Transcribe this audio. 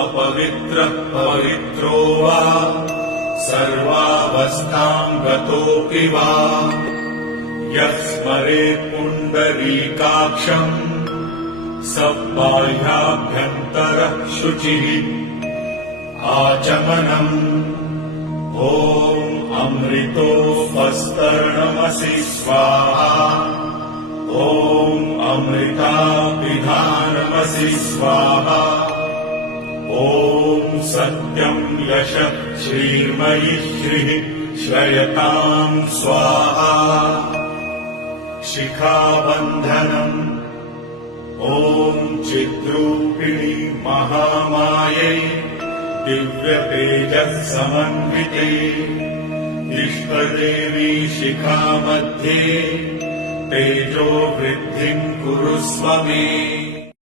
अपवित्रः पवित्रो वा सर्वावस्थाम् गतोऽपि वा यः स्मरेत् पुण्डरीकाक्षम् स बाह्याभ्यन्तरः शुचिः आचमनम् अमृतोपस्तरणमसि स्वाहा अमृताभिधानमसि स्वाहा सत्यम् यशः श्रीर्मयि श्रीः श्रयताम् स्वाहा शिखाबन्धनम् चिद्रूपिणी महामायै दिव्यतेजः समन्विते इष्टदेवी शिखा मध्ये तेजो वृद्धिम् कुरुष्व मे।